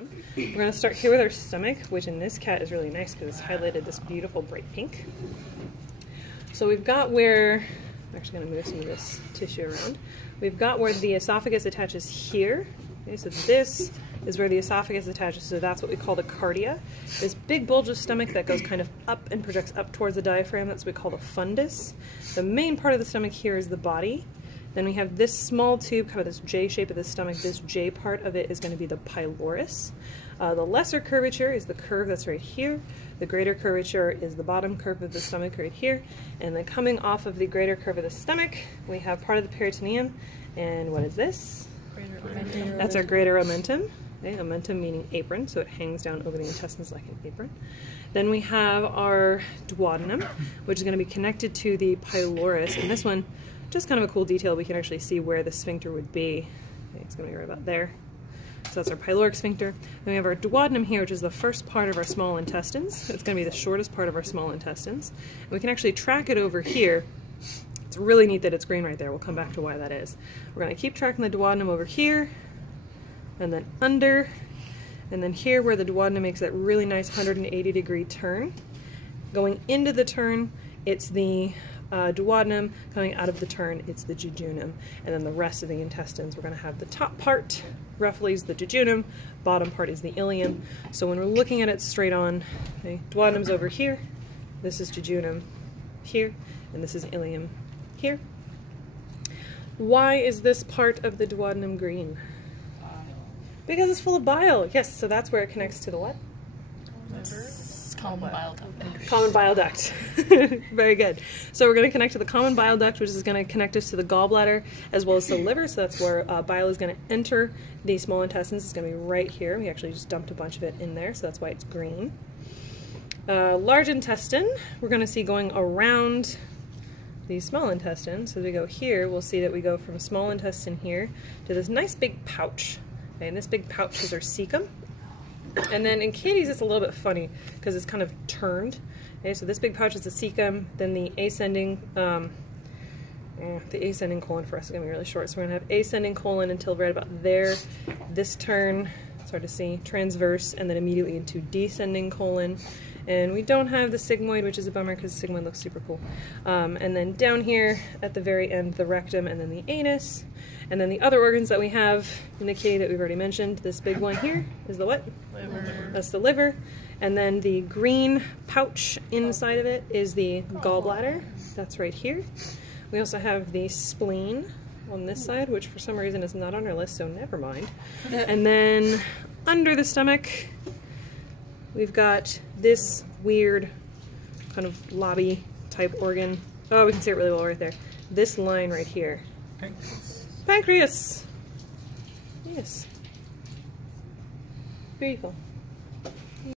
We're going to start here with our stomach, which in this cat is really nice because it's highlighted this beautiful bright pink. So we've got where, I'm actually going to move some of this tissue around. We've got where the esophagus attaches here. Okay, so this is where the esophagus attaches, so that's what we call the cardia. This big bulge of stomach that goes kind of up and projects up towards the diaphragm, that's what we call the fundus. The main part of the stomach here is the body. Then we have this small tube, kind of this J shape of the stomach. This J part of it is going to be the pylorus. The lesser curvature is the curve that's right here. The greater curvature is the bottom curve of the stomach right here. And then coming off of the greater curve of the stomach, we have part of the peritoneum. And what is this? Greater omentum. That's our greater omentum. Okay, omentum meaning apron, so it hangs down over the intestines like an apron. Then we have our duodenum, which is going to be connected to the pylorus. And this one, just kind of a cool detail, we can actually see where the sphincter would be. Okay, it's going to be right about there. So that's our pyloric sphincter. Then we have our duodenum here, which is the first part of our small intestines. It's going to be the shortest part of our small intestines. And we can actually track it over here. It's really neat that it's green right there. We'll come back to why that is. We're going to keep tracking the duodenum over here, and then under, and then here where the duodenum makes that really nice 180-degree turn. Going into the turn, it's the duodenum. Coming out of the turn, it's the jejunum. And then the rest of the intestines, we're going to have the top part, roughly, is the jejunum, bottom part is the ileum. So when we're looking at it straight on, okay, duodenum's over here, this is jejunum here, and this is ileum here. Why is this part of the duodenum green? Because it's full of bile. Yes, so that's where it connects to the what? Common bile duct. Common bile duct. Very good. So we're going to connect to the common bile duct, which is going to connect us to the gallbladder as well as the liver. So that's where bile is going to enter the small intestines. It's going to be right here. We actually just dumped a bunch of it in there, so that's why it's green. Large intestine, we're going to see going around the small intestine. So as we go here, we'll see that we go from small intestine here to this nice big pouch. Okay, and this big pouch is our cecum. And then in Katie's it's a little bit funny because it's kind of turned. Okay, so this big pouch is the cecum, then the ascending colon for us is going to be really short. So we're going to have ascending colon until right about there. This turn, it's hard to see, transverse, and then immediately into descending colon. And we don't have the sigmoid, which is a bummer because the sigmoid looks super cool. And then down here at the very end, the rectum, and then the anus. And then the other organs that we have in the kitty that we've already mentioned, this big one here is the what? Liver. That's the liver. And then the green pouch inside of it is the gallbladder. That's right here. We also have the spleen on this side, which for some reason is not on our list, so never mind. And then under the stomach, we've got this weird kind of lobby type organ. Oh, we can see it really well right there. This line right here. Pancreas. Yes. Beautiful.